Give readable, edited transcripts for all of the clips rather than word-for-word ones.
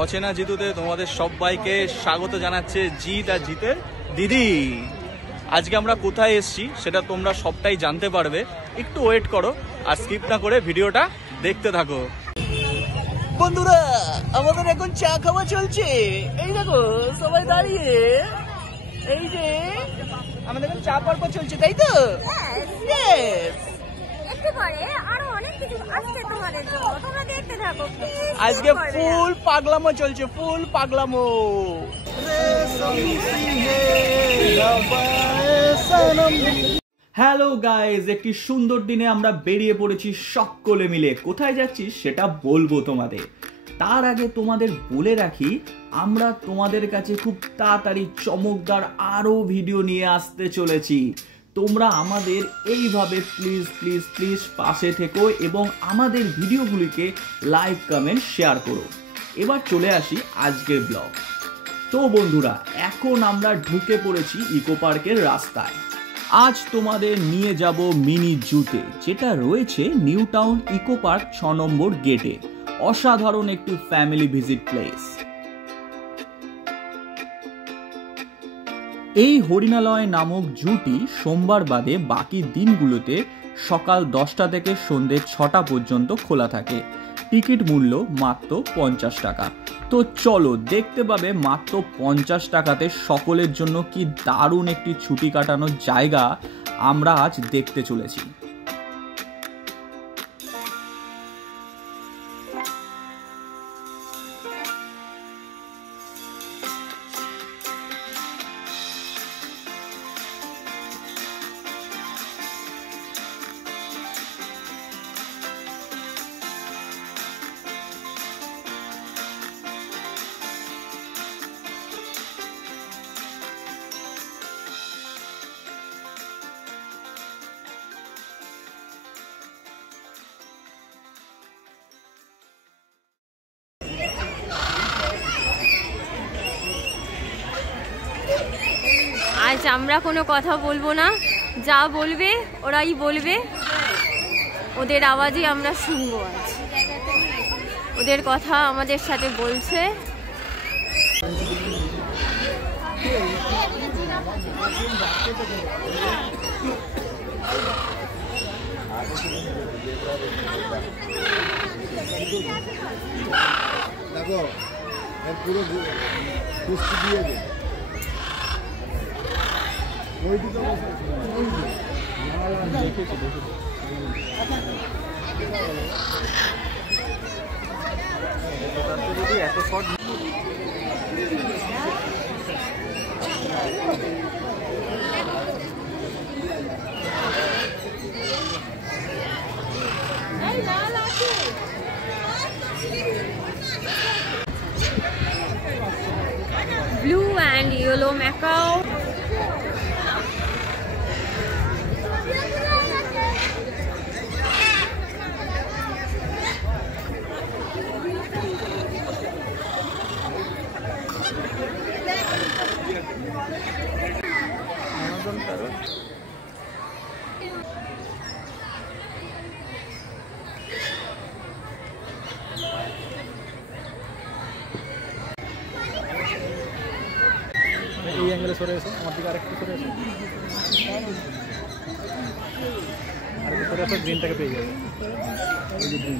অচেনা জিতুতে তোমাদের সবাইকে স্বাগত জানাচ্ছে জিৎ আর জিতের দিদি। আজকে আমরা কোথায় এসেছি সেটা তোমরা সবটাই জানতে পারবে, একটু ওয়েট করো আর স্কিপ না করে ভিডিওটা দেখতে থাকো। বন্ধুরা আমাদের এখন চা খাওয়া চলছে, এই দেখো সবাই দাঁড়িয়ে, এই যে আমাদের এখন চা পর্ব চলছে, তাই তো? আজকে ফুল পাগলামো চলছে, ফুল পাগলামো। হ্যালো গাইজ, একটি সুন্দর দিনে আমরা বেরিয়ে পড়েছি সকলে মিলে। কোথায় যাচ্ছি সেটা বলবো তোমাদের, তার আগে তোমাদের বলে রাখি আমরা তোমাদের কাছে খুব তাড়াতাড়ি চমকদার আরো ভিডিও নিয়ে আসতে চলেছি। তোমরা আমাদের এইভাবে প্লিজ প্লিজ প্লিজ পাশে থেকো এবং আমাদের ভিডিওগুলিকে লাইক কমেন্ট শেয়ার করো। এবার চলে আসি আজকের ব্লগ। তো বন্ধুরা এখন আমরা ঢুকে পড়েছি ইকো পার্কের রাস্তায়। আজ তোমাদের নিয়ে যাব মিনি জুতে, যেটা রয়েছে নিউ টাউন ইকো পার্ক 6 নম্বর গেটে। অসাধারণ একটি ফ্যামিলি ভিজিট প্লেস। এই হরিণালয় নামক জুটি সোমবার বাদে বাকি দিনগুলোতে সকাল 10টা থেকে সন্ধ্যে 6টা পর্যন্ত খোলা থাকে। টিকিট মূল্য মাত্র 50 টাকা। তো চলো দেখতে পাবে মাত্র 50 টাকাতে সকলের জন্য কি দারুণ একটি ছুটি কাটানোর জায়গা আমরা আজ দেখতে চলেছি। আজ আমরা কোনো কথা বলবো না, যা বলবে ওরাই বলবে, ওদের আওয়াজে আমরা শুনবো। আজ ওদের কথা আমাদের সাথে বলছে। দেখো পুরো পুষ্টি দিয়ে দে। এত short blue and yellow macaw. এই অ্যাঙ্গেলে সরে এসো, আমার দিকে আরেকটু সরে এসো, আরেকটু সরে এসো, গ্রিনটাকে পেয়ে যাবে। এই যে গ্রিন,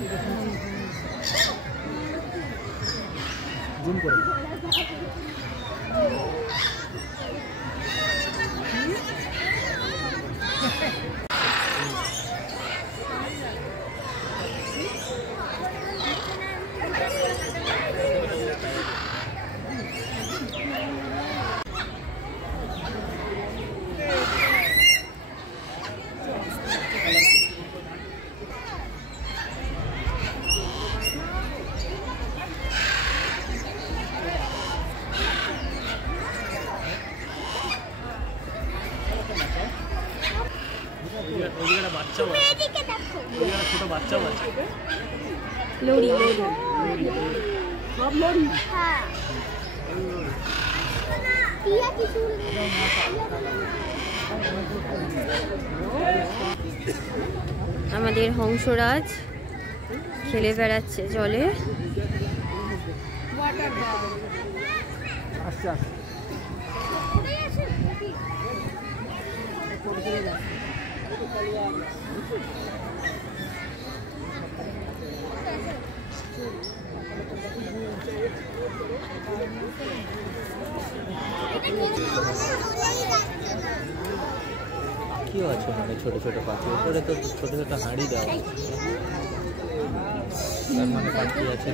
জুম করে বাচ্চাও আছে, ছোট বাচ্চাও আছে। লরি সব লরি। আমাদের হংসরাজ খেলে বেড়াচ্ছে জলে। আসছে আসছে কেউ আছে মানে ছোট ছোট পাখি উপরে তো ছোট ছোট হাঁড়ি দেওয়া আছে তার মানে পাখি আছে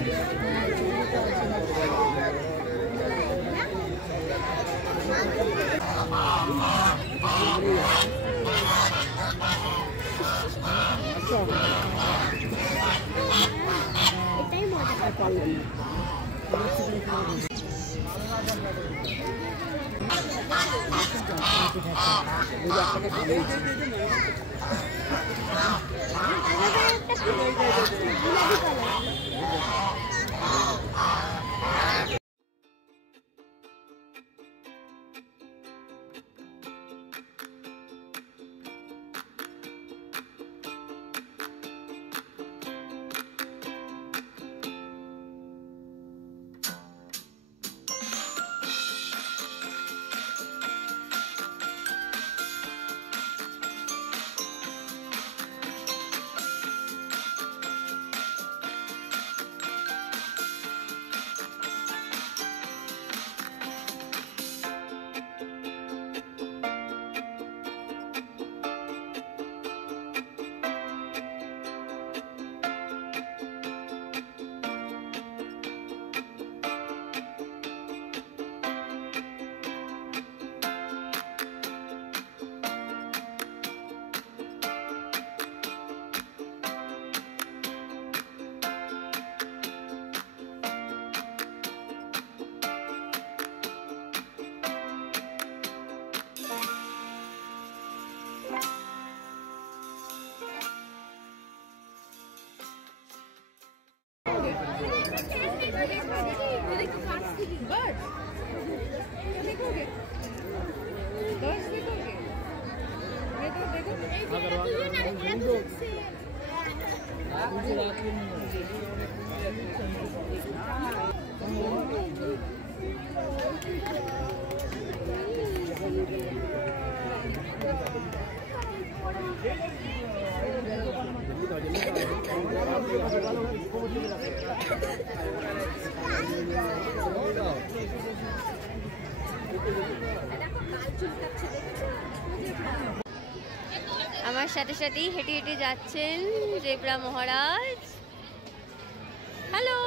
আমার সাথে সাথেই হেঁটে হেঁটে যাচ্ছেন জেব্রা মহারাজ। হ্যালো,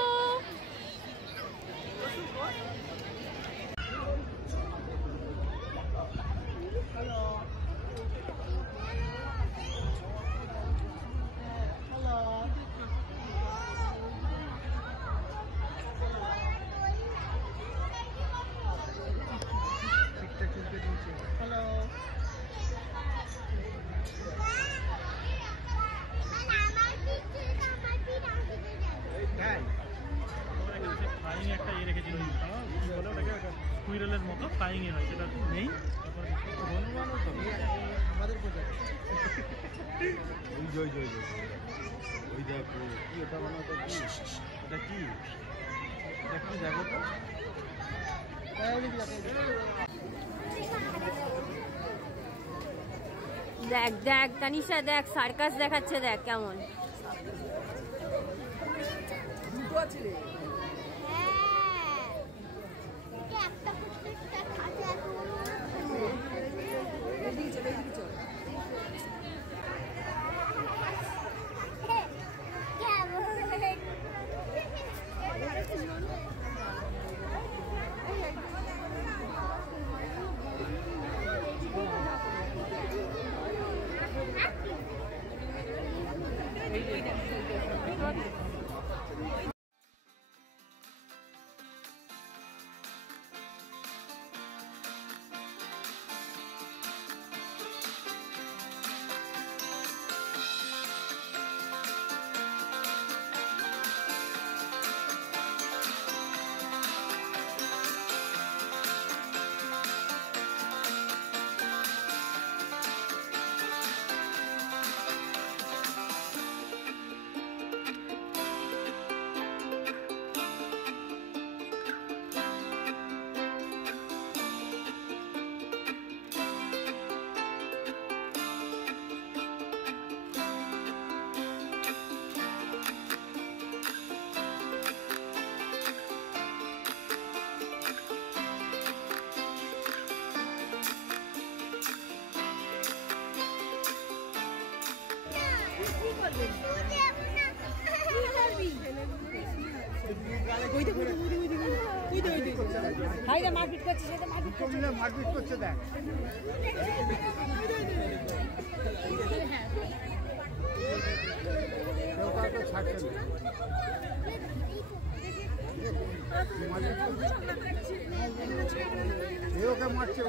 কুইরেলের মতো ফ্লাইং এ হয় সেটা নেই আমাদের প্রজাতি ওই জয় জয় জয় ওই দেখো কি ওটা মানে ওটা কি এটা কি এটা কি দেখো তো দেখ দেখ তানিশা, দেখ সার্কাস দেখাচ্ছে, দেখ কেমন। মারপিট করছে দেখ ওকে মারছে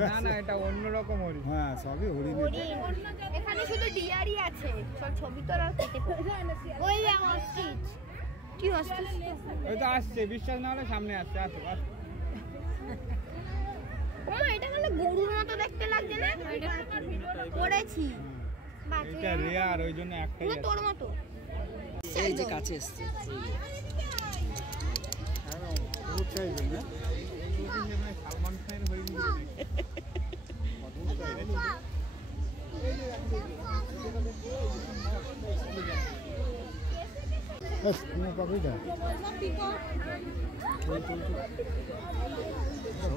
না না এটা অন্যরকম হরিণ। হ্যাঁ সবই হরিণ। এখানে শুধু ডিয়ারই আছে, সব ছবি তো আর খেতে পারে। ওই যে অস্ট্রিচ, কি অস্ট্রিচ? ওই তো আসছে, বিশ্বাস না হলে সামনে আসছে। আসো আসো। ওমা এটা মানে গরুর মতো দেখতে লাগছে না? পড়েছি। এটা রেয়ার, ওই জন্য একটাই আছে। তোর মতো। এই যে কাছে এসছে। বহুত চাইবে না? সালমান খানের হরিণ।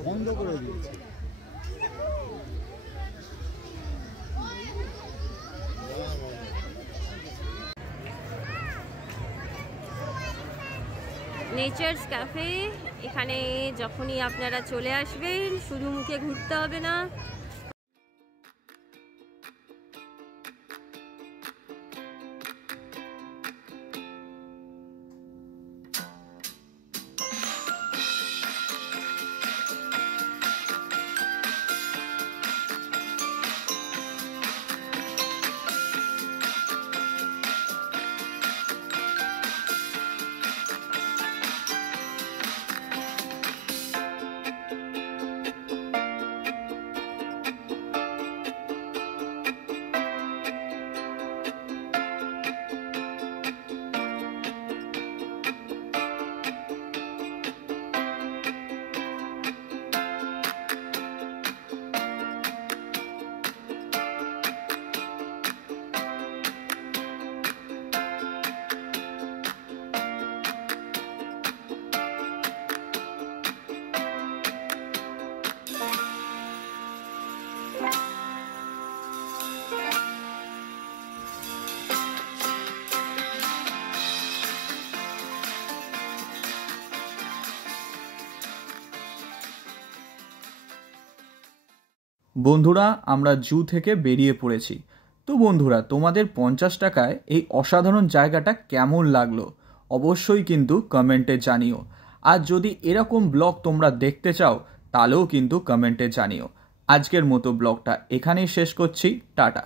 বন্ধ করে দিয়েছে। নেচার্স ক্যাফে, এখানে যখনই আপনারা চলে আসবেন শুধু মুখে ঘুরতে হবে না, বন্ধুরা আমরা জু থেকে বেরিয়ে পড়েছি। তো বন্ধুরা তোমাদের 50 টাকায় এই অসাধারণ জায়গাটা কেমন লাগলো অবশ্যই কিন্তু কমেন্টে জানিও। আর যদি এরকম ব্লগ তোমরা দেখতে চাও তাহলেও কিন্তু কমেন্টে জানিও। আজকের মতো ব্লগটা এখানেই শেষ করছি, টাটা।